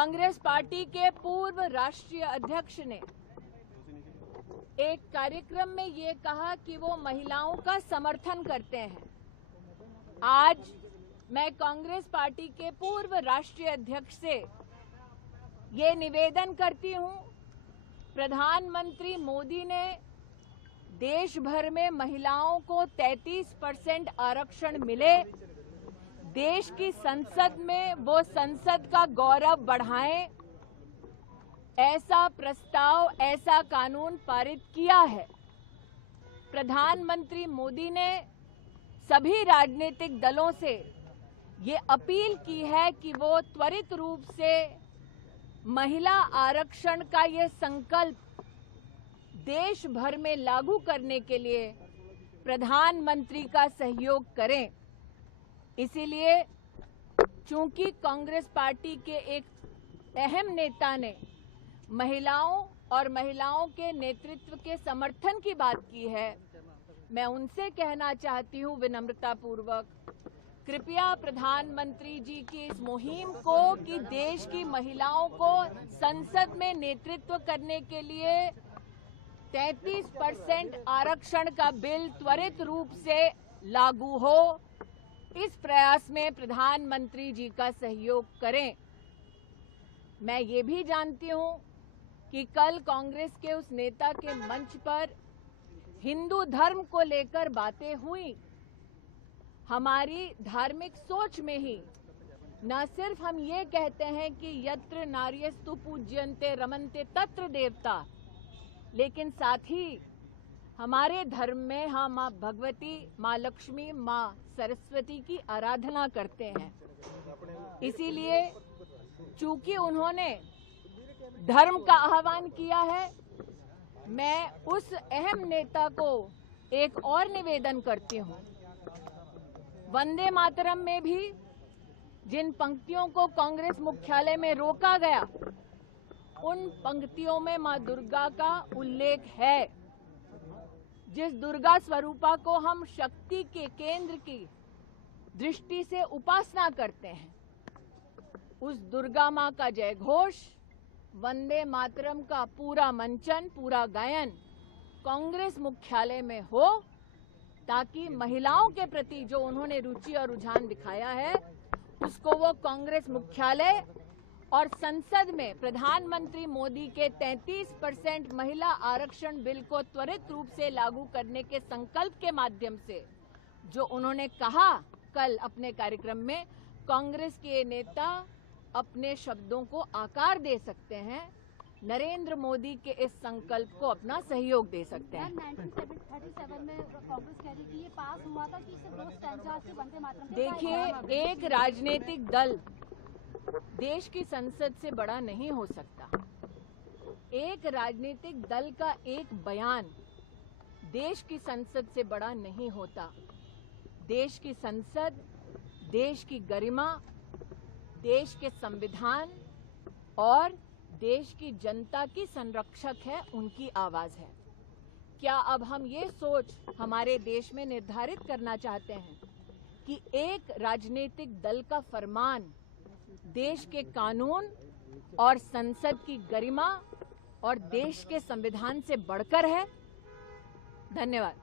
Congress party के पूर्व राष्ट्रीय अध्यक्ष ने एक कार्यक्रम में ये कहा कि वो महिलाओं का समर्थन करते हैं। आज मैं कांग्रेस पार्टी के पूर्व राष्ट्रीय अध्यक्ष से ये निवेदन करती हूं, प्रधानमंत्री मोदी ने देश भर में महिलाओं को 33% आरक्षण मिले, देश की संसद में वो संसद का गौरव बढ़ाएं, ऐसा प्रस्ताव, ऐसा कानून पारित किया है। प्रधानमंत्री मोदी ने सभी राजनीतिक दलों से ये अपील की है कि वो त्वरित रूप से महिला आरक्षण का ये संकल्प देश भर में लागू करने के लिए प्रधानमंत्री का सहयोग करें। इसीलिए चूंकि कांग्रेस पार्टी के एक अहम नेता ने महिलाओं और महिलाओं के नेतृत्व के समर्थन की बात की है, मैं उनसे कहना चाहती हूं विनम्रता पूर्वक, कृपया प्रधानमंत्री जी की इस मुहिम को कि देश की महिलाओं को संसद में नेतृत्व करने के लिए 33% आरक्षण का बिल त्वरित रूप से लागू हो, इस प्रयास में प्रधानमंत्री जी का सहयोग करें। मैं ये भी जानती हूं कि कल कांग्रेस के उस नेता के मंच पर हिंदू धर्म को लेकर बातें हुई। हमारी धार्मिक सोच में ही न सिर्फ हम ये कहते हैं कि यत्र नार्यस्तु पूज्यन्ते रमन्ते तत्र देवता, लेकिन साथ ही हमारे धर्म में हम माँ भगवती, माँ लक्ष्मी, माँ सरस्वती की आराधना करते हैं। इसीलिए चूंकि उन्होंने धर्म का आह्वान किया है, मैं उस अहम नेता को एक और निवेदन करती हूं। वंदे मातरम में भी जिन पंक्तियों को कांग्रेस मुख्यालय में रोका गया, उन पंक्तियों में मां दुर्गा का उल्लेख है। जिस दुर्गा स्वरूपा को हम शक्ति के केंद्र की दृष्टि से उपासना करते हैं, उस दुर्गा मां का जय घोष, वंदे मातरम का पूरा मंचन, पूरा गायन कांग्रेस मुख्यालय में हो, ताकि महिलाओं के प्रति जो उन्होंने रुचि और रुझान दिखाया है, उसको वो कांग्रेस मुख्यालय और संसद में प्रधानमंत्री मोदी के 33% महिला आरक्षण बिल को त्वरित रूप से लागू करने के संकल्प के माध्यम से, जो उन्होंने कहा कल अपने कार्यक्रम में, कांग्रेस के नेता अपने शब्दों को आकार दे सकते हैं, नरेंद्र मोदी के इस संकल्प को अपना सहयोग दे सकते हैं। 1937 में कांग्रेस कह रही कि ये पास हुआ था कि सिर्फ 2 स्टैंजा से वंदे मातरम। देखिए, एक राजनीतिक दल देश की संसद से बड़ा नहीं हो सकता। एक राजनीतिक दल का एक बयान देश की संसद से बड़ा नहीं होता। देश की संसद, देश की गरिमा, देश के संविधान और देश की जनता की संरक्षक है, उनकी आवाज है। क्या अब हम ये सोच हमारे देश में निर्धारित करना चाहते हैं कि एक राजनीतिक दल का फरमान देश के कानून और संसद की गरिमा और देश के संविधान से बढ़कर है? धन्यवाद।